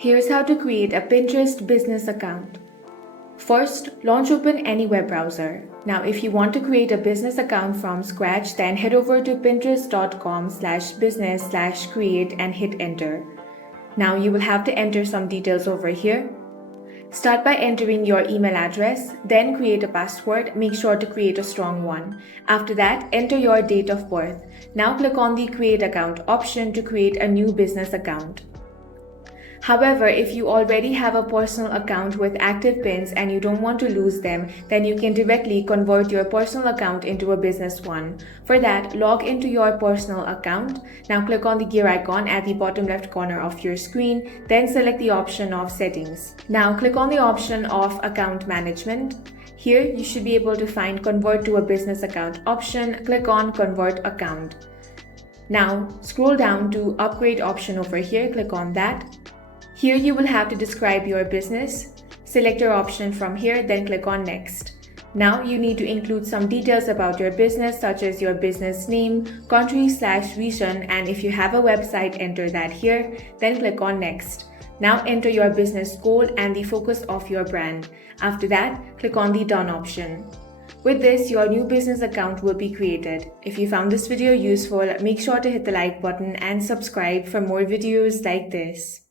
Here's how to create a Pinterest business account. First, launch open any web browser. Now, if you want to create a business account from scratch, then head over to pinterest.com/business/create and hit enter. Now you will have to enter some details over here. Start by entering your email address, then create a password. Make sure to create a strong one. After that, enter your date of birth. Now click on the Create Account option to create a new business account. However, if you already have a personal account with active pins and you don't want to lose them, then you can directly convert your personal account into a business one. For that, log into your personal account. Now click on the gear icon at the bottom left corner of your screen, then select the option of Settings. Now click on the option of Account Management. Here, you should be able to find Convert to a Business Account option. Click on Convert Account. Now, scroll down to Upgrade option over here. Click on that. Here you will have to describe your business. Select your option from here, then click on Next. Now you need to include some details about your business, such as your business name, country/region, and if you have a website, enter that here, then click on Next. Now enter your business goal and the focus of your brand. After that, click on the Done option. With this, your new business account will be created. If you found this video useful, make sure to hit the like button and subscribe for more videos like this.